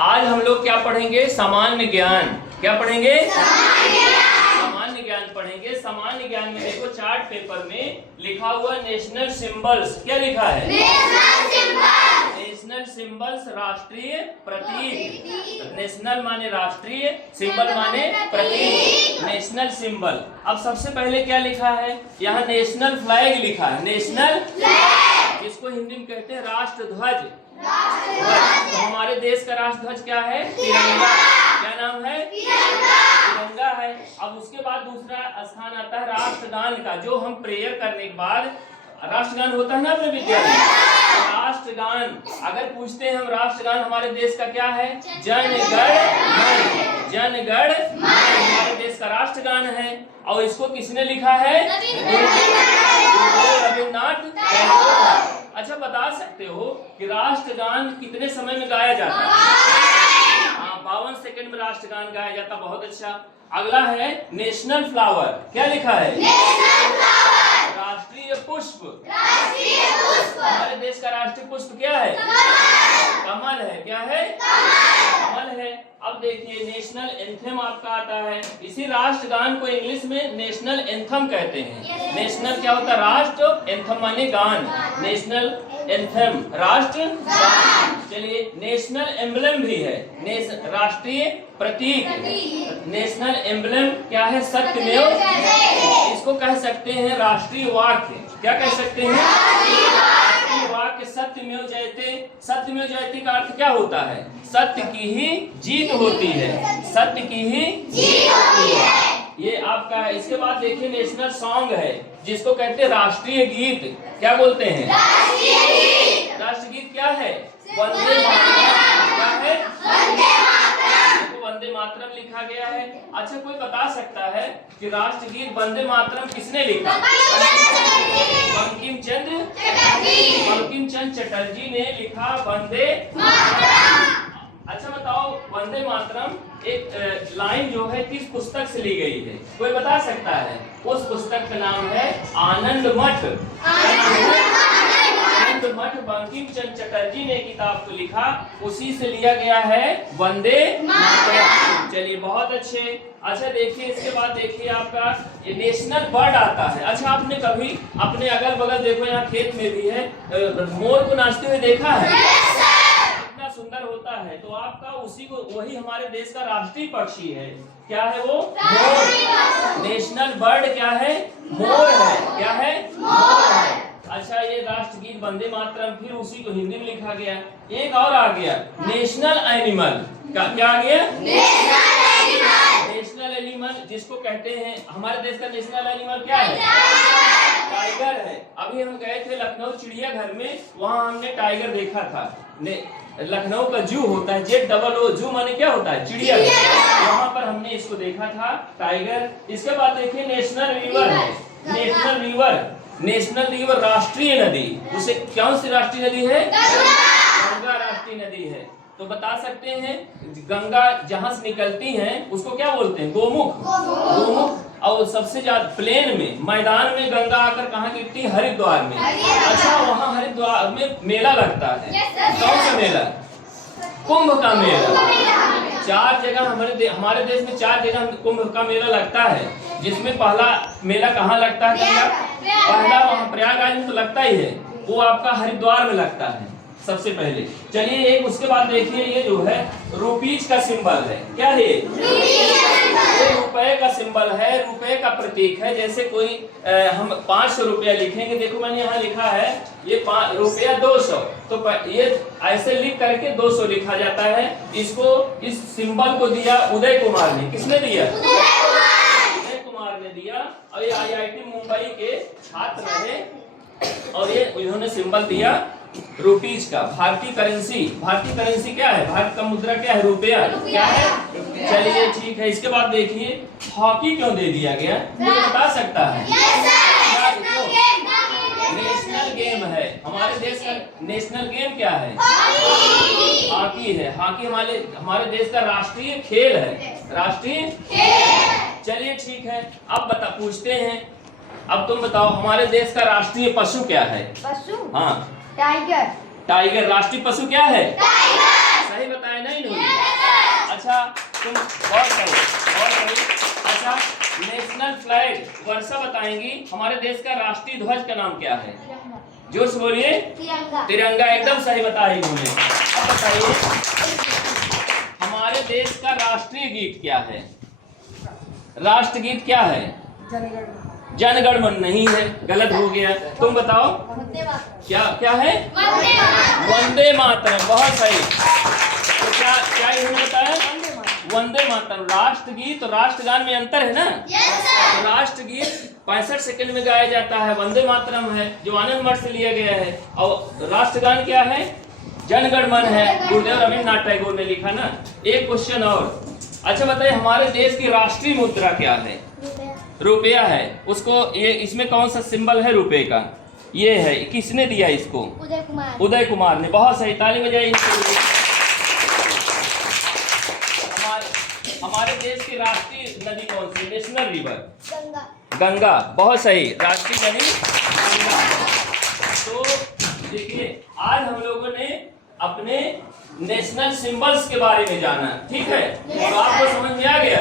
आज हम लोग क्या पढ़ेंगे? सामान्य ज्ञान। क्या पढ़ेंगे? सामान्य ज्ञान पढ़ेंगे। सामान्य ज्ञान में देखो चार्ट पेपर में लिखा हुआ नेशनल सिंबल्स। क्या लिखा है? नेशनल सिंबल्स, राष्ट्रीय प्रतीक। नेशनल माने राष्ट्रीय, सिंबल माने प्रतीक। National symbol. अब सबसे पहले क्या लिखा है? यहाँ नेशनल फ्लैग लिखा है। नेशनल फ्लैग, जिसको हिंदी में कहते हैं राष्ट्र ध्वज। तो हमारे देश का राष्ट्र ध्वज क्या है? तिरंगा। क्या नाम है? तिरंगा है। अब उसके बाद दूसरा स्थान आता है राष्ट्रगान का, जो हम प्रेयर करने के बाद राष्ट्रगान होता है ना अपने विद्यालय में। राष्ट्रगान अगर पूछते हैं हम, राष्ट्रगान हमारे देश का क्या है? जन गण मन। जन गण मन हमारे देश का राष्ट्रगान है। और इसको किसने लिखा है? रविन्द्रनाथ टैगोर। अच्छा, बता सकते हो कि राष्ट्रगान कितने समय में गाया जाता है? 52 सेकंड में राष्ट्रगान गाया जाता। बहुत अच्छा। अगला है नेशनल फ्लावर। क्या लिखा है? राष्ट्रीय पुष्प। हमारे देश का राष्ट्रीय पुष्प क्या है? कमल है। क्या है? कमल है। अब देखिए नेशनल एंथम आपका आता है। इसी राष्ट्रगान को इंग्लिश में नेशनल एंथम कहते हैं। नेशनल क्या होता है? राष्ट्र, एंथम माने गान। नेशनल एंथम राष्ट्र गान। चलिए, नेशनल एम्बलम भी है, राष्ट्रीय प्रतीक। नेशनल एम्बलम क्या है? सत्यमेव। इसको कह सकते हैं राष्ट्रीय वाक्य। क्या कह सकते हैं? राष्ट्रीय वाक्य सत्यमेव जयते। सत्यमेव जयते का अर्थ क्या होता है? सत्य की ही जीत होती है। सत्य की ही जीत होती है। ये आपका है। इसके बाद देखिए नेशनल सॉन्ग है, जिसको कहते हैं राष्ट्रीय गीत। क्या बोलते हैं? राष्ट्रीय गीत। राष्ट्रीय गीत क्या है? वंदे मातरम। क्या है? देखो वंदे मातरम लिखा गया है। अच्छा, कोई बता सकता है कि राष्ट्रगीत वंदे मातरम किसने लिखा? बंकिम चंद्र चटर्जी ने लिखा वंदे मातरम। अच्छा बताओ, वंदे मातरम एक लाइन जो है किस पुस्तक से ली गई है? कोई बता सकता है? उस पुस्तक का नाम है आनंद मठ। आनंद मठ बंकिम चंद्र चटर्जी ने किताब को लिखा, उसी से लिया गया है वंदे मातरम। चलिए, बहुत अच्छे। अच्छा देखिए, इसके बाद देखिए आपका ये नेशनल बर्ड आता है। अच्छा, आपने कभी अपने अगल बगल देखो, यहाँ खेत में भी है, मोर को नाचते हुए देखा है? सुंदर होता है। तो आपका उसी को, वही हमारे देश का राष्ट्रीय पक्षी है। क्या है वो? मोर। नेशनल बर्ड क्या है? मोर है। क्या है? मोर है। अच्छा, ये राष्ट्रगीत वंदे मातरम, फिर उसी को हिंदी में लिखा गया। एक और आ गया नेशनल एनिमल। क्या आ गया? नेशनल एनिमल, जिसको कहते हैं हमारे देश का नेशनल एनिमल क्या है? टाइगर है। अभी हम गए थे लखनऊ चिड़ियाघर में, वहाँ हमने टाइगर देखा था। लखनऊ का जू होता है, ZOO जू माने क्या होता है? चिड़ियाघर। वहाँ पर हमने इसको देखा था, टाइगर। इसके बाद देखिए नेशनल रिवर है। नेशनल रिवर, नेशनल रिवर राष्ट्रीय नदी। उसे कौन सी राष्ट्रीय नदी है? गंगा राष्ट्रीय नदी है। तो बता सकते हैं गंगा जहाँ से निकलती हैं उसको क्या बोलते हैं? गोमुख। गोमुख। और सबसे ज्यादा प्लेन में, मैदान में गंगा आकर कहाँ गिरती है? हरिद्वार में। अच्छा, वहाँ हरिद्वार में मेला लगता है। कौन सा मेला? कुंभ का मेला। 4 जगह हमारे देश में 4 जगह कुंभ का मेला लगता है, जिसमें पहला मेला कहाँ लगता है? गंगा। पहला वहाँ प्रयागराज में तो लगता ही है, वो आपका हरिद्वार में लगता है सबसे पहले। चलिए, एक उसके बाद देखिए, ये जो है रुपीज का सिंबल है। क्या है? रुपए का सिंबल है, रुपए का प्रतीक है। जैसे कोई हम 500 रुपया लिखेंगे, देखो मैंने यहाँ लिखा है ये रुपया 200, तो ये ऐसे लिख करके 200 लिखा जाता है। इसको, इस सिंबल को दिया उदय कुमार ने। किसने दिया? उदय कुमार ने दिया। और ये IIT मुंबई के छात्र रहे, और ये इन्होंने सिंबल दिया रुपीज का। भारतीय करेंसी, भारतीय करेंसी क्या है? भारत का मुद्रा क्या है? रुपया। क्या है? चलिए ठीक है। इसके बाद देखिए हॉकी क्यों दे दिया गया? मुझे बता सकता है? नेशनल गेम है हमारे देश का। नेशनल गेम क्या है? हॉकी है। हॉकी हमारे देश का राष्ट्रीय खेल है। राष्ट्रीय खेल। चलिए ठीक है, अब पूछते हैं, अब तुम बताओ हमारे देश का राष्ट्रीय पशु क्या है? पशु? हाँ, टाइगर। टाइगर राष्ट्रीय पशु क्या है? टाइगर। सही बताया नहीं? अच्छा तुम बहुत सही, बहुत सही। अच्छा, नेशनल फ्लैग वर्षा बताएंगी, हमारे देश का राष्ट्रीय ध्वज का नाम क्या है? जोर से बोलिए। तिरंगा। तिरंगा, एकदम सही बताया इन्होंने। अब बताइए हमारे देश का राष्ट्रीय गीत क्या है? राष्ट्रगीत क्या है? जनगण मन नहीं है, गलत हो गया। तुम बताओ क्या क्या है? वंदे मातरम, बहुत सही। तो क्या क्या इन्होंने बताया? वंदे मातरम। राष्ट्रगीत और राष्ट्रगान में अंतर है ना? तो राष्ट्रगीत 65 सेकंड में गाया जाता है, वंदे मातरम है जो आनंद मठ से लिया गया है, और राष्ट्रगान क्या है? जनगण मन है, गुरुदेव रविन्द्रनाथ टैगोर ने लिखा ना। एक क्वेश्चन और, अच्छा बताइए हमारे देश की राष्ट्रीय मुद्रा क्या है? रुपया है। उसको ये इसमें कौन सा सिंबल है रुपए का? ये है। किसने दिया इसको? उदय कुमार। उदय कुमार ने, बहुत सही, ताली बजाइए इनके लिए। हमारे देश की राष्ट्रीय नदी कौन सी? National river? गंगा। गंगा, बहुत सही, राष्ट्रीय नदी गंगा। तो देखिए आज हम लोगों ने अपने नेशनल सिंबल्स के बारे में जाना, ठीक है? और आपको समझ में आ गया?